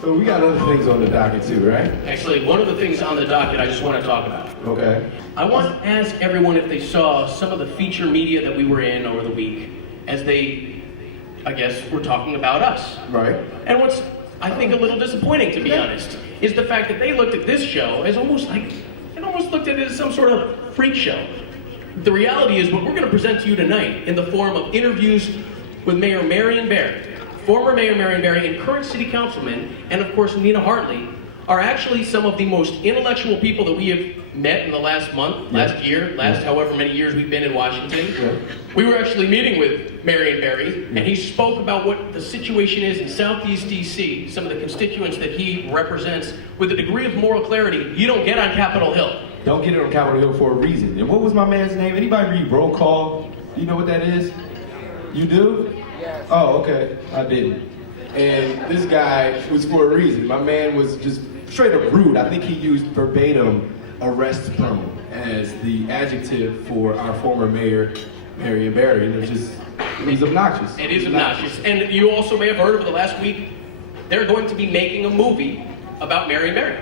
So we got other things on the docket too, right? Actually, one of the things on the docket I just want to talk about. Okay. I want to ask everyone if they saw some of the feature media that we were in over the week as they, I guess, were talking about us. Right. And what's, I think, a little disappointing, to be honest, is the fact that they looked at this show as almost looked at it as some sort of freak show. The reality is what we're going to present to you tonight in the form of interviews with Mayor Marion Barry, former Mayor Marion Barry, and current City Councilman, and of course Nina Hartley, are actually some of the most intellectual people that we have met in the last month, last year, however many years we've been in Washington. Yeah. We were actually meeting with Marion Barry, and he spoke about what the situation is in Southeast DC, some of the constituents that he represents, with a degree of moral clarity you don't get on Capitol Hill. Don't get it on Capitol Hill for a reason. And what was my man's name? Anybody read Roll Call? You know what that is? You do? Yes. Oh, okay. I didn't. And this guy was for a reason. My man was just straight up rude. I think he used verbatim arrest prone as the adjective for our former mayor, Marion Barry. And it was obnoxious. It is obnoxious. And you also may have heard over the last week, they're going to be making a movie about Marion Barry.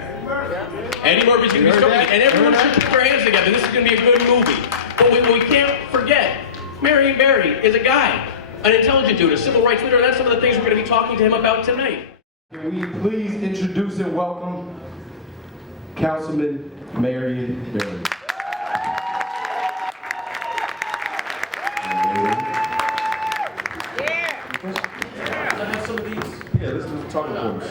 Eddie Murphy's going to be starring it, and everyone should put their hands together. This is going to be a good movie. But we can't forget, Marion Barry is a guy, an intelligent dude, a civil rights leader, and that's some of the things we're going to be talking to him about tonight. Can we please introduce and welcome Councilman Marion Barry. Yeah, let's do talking points.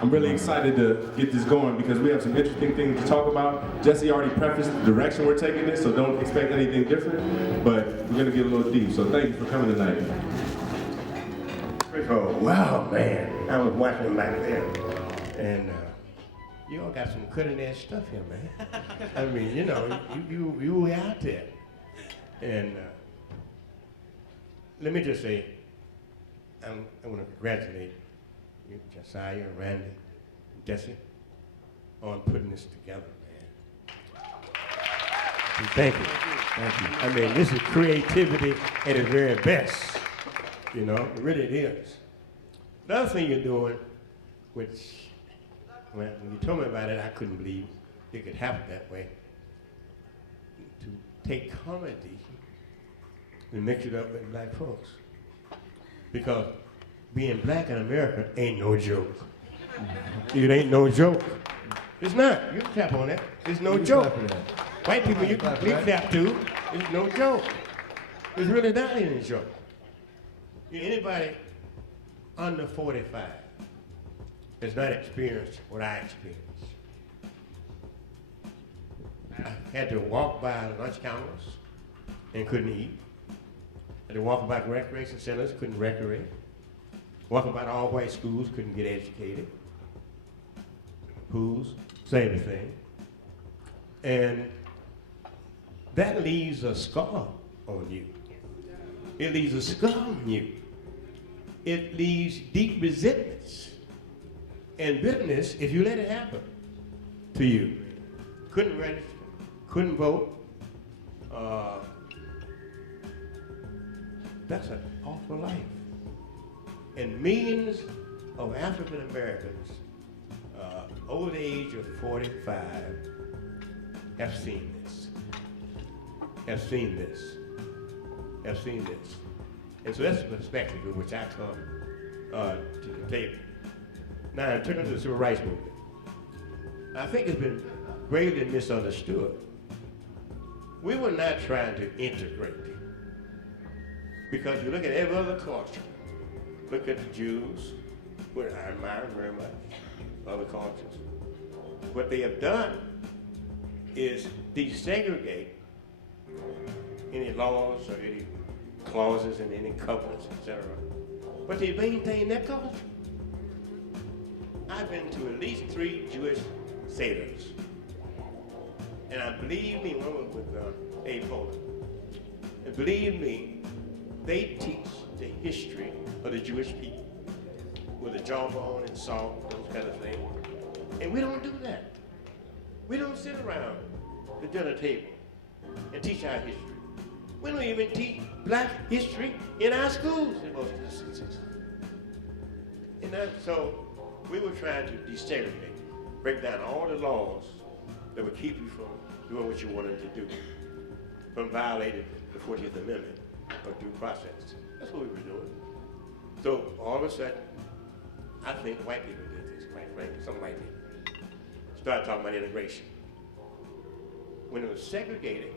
I'm really excited to get this going because we have some interesting things to talk about. Jesse already prefaced the direction we're taking this, so don't expect anything different, but we're gonna get a little deep, so thank you for coming tonight. Oh, wow, man. I was watching them back there, and you all got some cutting-edge stuff here, man. I mean, you know, you were out there. And let me just say, I want to congratulate you, Josiah, and Randy, and Jesse, on putting this together, man. Thank you. Thank you. I mean, this is creativity at its very best. You know, it really is. The other thing you're doing, which, when you told me about it, I couldn't believe it could happen that way. To take comedy and mix it up with black folks. Because being black in America ain't no joke. It ain't no joke. It's not. You can clap on that. It's no joke. White people, you can clap too. It's no joke. It's really not any joke. Anybody under 45 has not experienced what I experienced. I had to walk by lunch counters and couldn't eat. I had to walk by recreation centers, couldn't recreate. Walking by all white schools, couldn't get educated. Pools, same thing. And that leaves a scar on you. It leaves a scar on you. It leaves deep resentments and bitterness if you let it happen to you. Couldn't register, couldn't vote. That's an awful life. And millions of African Americans over the age of 45 have seen this, have seen this. And so that's the perspective in which I come to the table. Now, in terms of the civil rights movement, I think it's been greatly misunderstood. We were not trying to integrate, because you look at every other culture, look at the Jews, who I admire very much, other cultures. What they have done is desegregate any laws or any clauses and any covenants, etc. But they maintain their culture. I've been to at least 3 Jewish seders. And I believe me, one was with A. Poland. And believe me, they teach the history of the Jewish people with the jawbone and salt, those kind of things. And we don't do that. We don't sit around the dinner table and teach our history. We don't even teach black history in our schools in most instances. And so we were trying to desegregate, break down all the laws that would keep you from doing what you wanted to do, from violating the 14th Amendment or due process. That's what we were doing. So all of a sudden, I think white people did this, quite frankly, some white people. Started talking about integration. When it was segregated,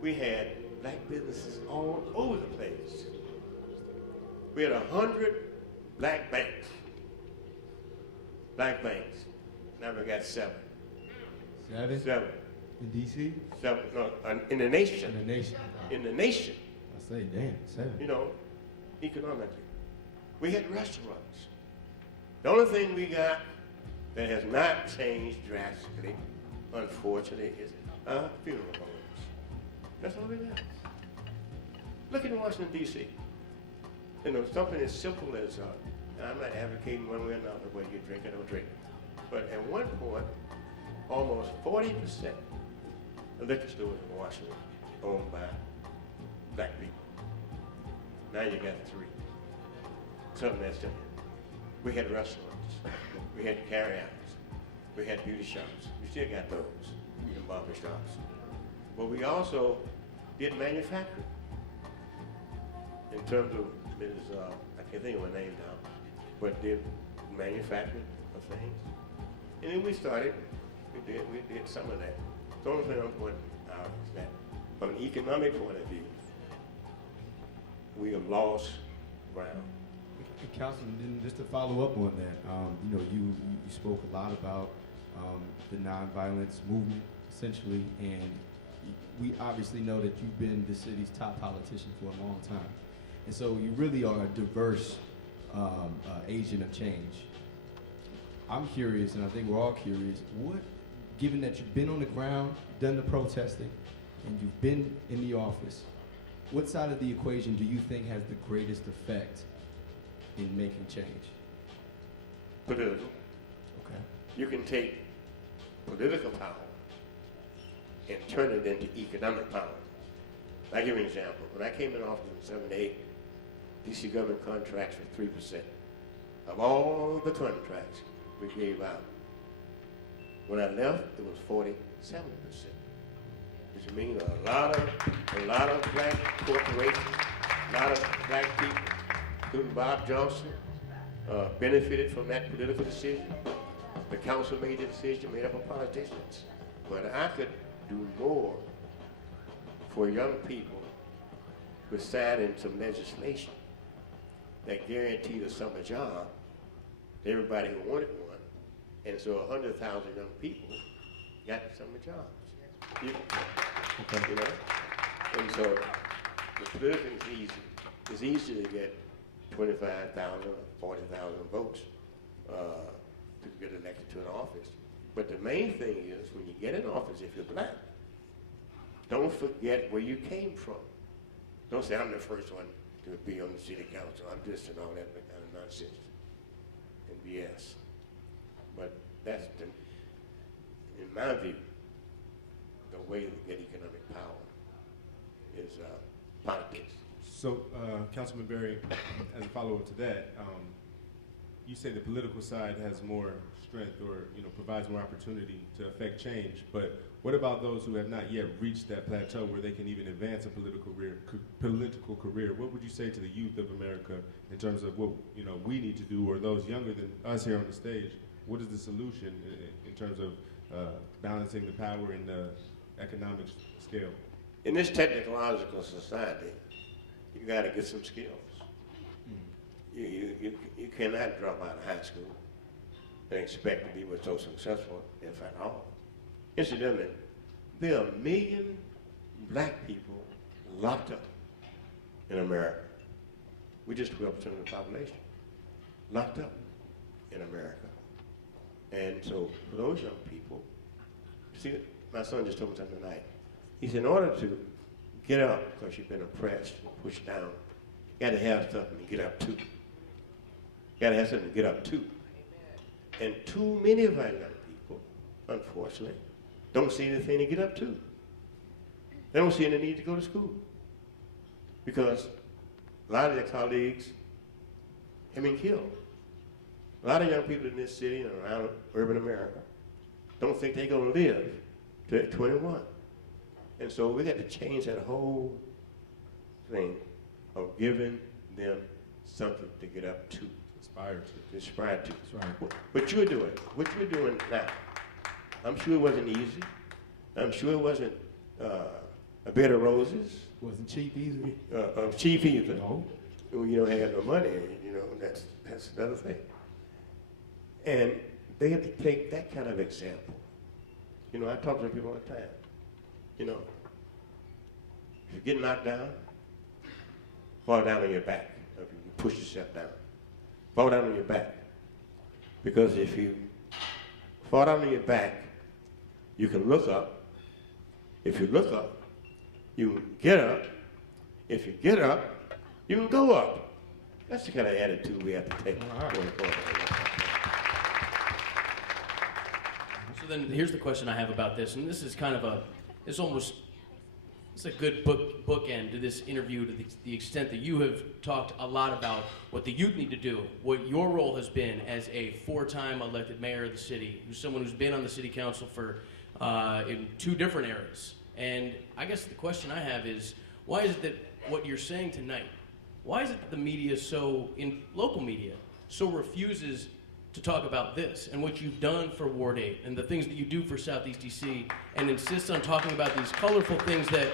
we had black businesses all over the place. We had 100 black banks. Black banks. Now we got 7. 7? 7. In D.C.? 7. No, in the nation. In the nation. In the nation. I say, damn, 7. You know, economically. We had restaurants. The only thing we got that has not changed drastically, unfortunately, is funeral homes. That's all we got. Look at Washington, D.C. You know, something as simple as, I'm not advocating one way or another whether you drink it or drink it, but at one point, almost 40% of liquor stores in Washington owned by black people. Now you got 3. Something that's simple. We had restaurants, we had carry-outs, we had beauty shops. We still got those, and barber shops. But we also did manufacturing. In terms of Ms., I can't think of her name now, but did manufacturing of things. And then we started, we did some of that. The only thing I'm pointing out is that from an economic point of view, we have lost ground. Councilman, just to follow up on that, you know, you spoke a lot about the nonviolence movement, essentially, and we obviously know that you've been the city's top politician for a long time. And so you really are a diverse agent of change. I'm curious, and I think we're all curious, given that you've been on the ground, done the protesting, and you've been in the office, what side of the equation do you think has the greatest effect in making change? Political. Okay. You can take political power and turn it into economic power. I'll give you an example. When I came in office in 78, DC government contracts were 3% of all the contracts we gave out. When I left, it was 47%, which means a lot of black corporations, a lot of black people, including Bob Johnson, benefited from that political decision. The council made the decision made up of politicians. But I could do more for young people with signing some legislation that guaranteed a summer job to everybody who wanted one. And so 100,000 young people got summer jobs. You know? And so the political is easy. It's easy to get 25,000 or 40,000 votes to get elected to an office. But the main thing is, when you get in office, if you're black, don't forget where you came from. Don't say, I'm the first one to be on the city council. I'm this and all that kind of nonsense and BS. But that's, in my view, the way to get economic power is politics. So, Councilman Barry, as a follow-up to that, you say the political side has more strength or provides more opportunity to affect change, but what about those who have not yet reached that plateau where they can even advance a political career? What would you say to the youth of America in terms of what we need to do, or those younger than us here on the stage? What is the solution in terms of balancing the power and the economic scale? In this technological society, you got to get some skills. You cannot drop out of high school and expect to be so successful, if at all. Incidentally, there are 1 million black people locked up in America. We're just 12% of the population locked up in America. And so for those young people, see, my son just told me something tonight. He said, in order to get up, because you've been oppressed and pushed down, you got to have something to get up to. You got to have something to get up to. And too many of our young people, unfortunately, don't see anything to get up to. They don't see any need to go to school. Because a lot of their colleagues have been killed. A lot of young people in this city and around urban America don't think they're going to live to 21. And so we got to change that whole thing of giving them something to get up to. Aspire to. Aspire to. That's right. What you're doing now, I'm sure it wasn't easy. I'm sure it wasn't a bed of roses. Wasn't cheap either. Cheap either. No. You don't have no money, you know, that's another thing. And they have to take that kind of example. You know, I talk to people all the time. You know, if you get knocked down, fall down on your back. If you push yourself down, fall down on your back. Because if you fall down on your back, you can look up. If you look up, you can get up. If you get up, you can go up. That's the kind of attitude we have to take going forward. So then here's the question I have about this, and this is kind of it's a good bookend to this interview to the extent that you have talked a lot about what the youth need to do, what your role has been as a 4-time elected mayor of the city, who's someone who's been on the city council for in 2 different eras. And I guess the question I have is, why is it that what you're saying tonight, why is it that the media in local media, so refuses to talk about this and what you've done for Ward 8 and the things that you do for Southeast DC and insists on talking about these colorful things that,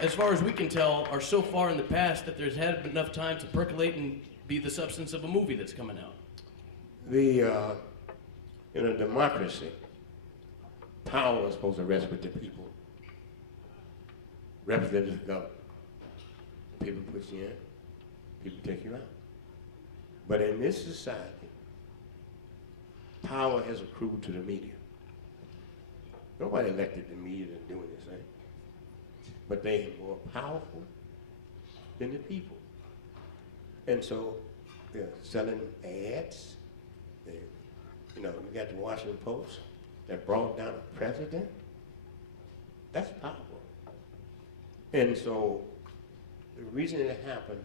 as far as we can tell, are so far in the past that there's had enough time to percolate and be the substance of a movie that's coming out? In a democracy, power is supposed to rest with the people. Representatives govern. People put you in, people take you out. But in this society, power has accrued to the media. Nobody elected the media to do anything, but they are more powerful than the people. And so they're selling ads. You got the Washington Post that brought down a president. That's power. And so the reason it happened,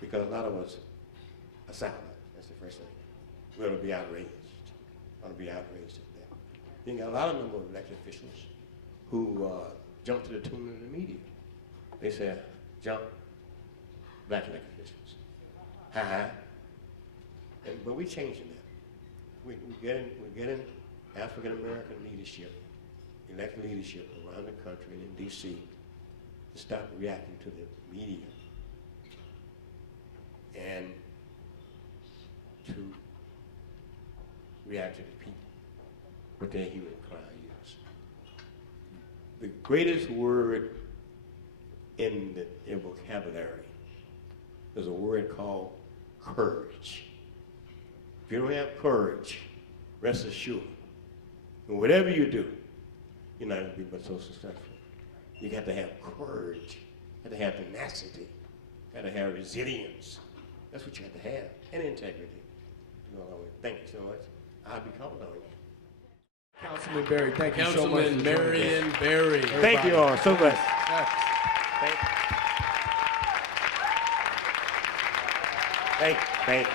because a lot of us are silent. That's the first thing. We're going to be outraged. I'm going to be outraged at that. You got a lot of them were elected officials who jumped to the tune of the media. They said, jump, black elected officials. But we're changing that. We're getting African American leadership, elected leadership around the country and in D.C. to stop reacting to the media and to react to the people, what their hue and cry is. The greatest word in the vocabulary is a word called courage. If you don't have courage, rest assured, and whatever you do, you're not going to be but so successful. You got to have courage, you got to have tenacity, you got to have resilience. That's what you have to have, and integrity. Thank you so much. I'll be calling on you. Councilman Barry, thank you so much. Councilman Marion Barry. Thank you all so much. Thank you.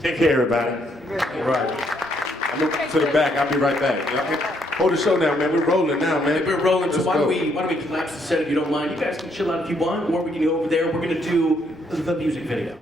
Take care, everybody. Right. I'm moving to the back. I'll be right back. Y'all hold the show down, man. We're rolling now, man. We're rolling, so Let's why don't go. we collapse the set if you don't mind? You guys can chill out if you want, or we can go over there. We're gonna do the music video.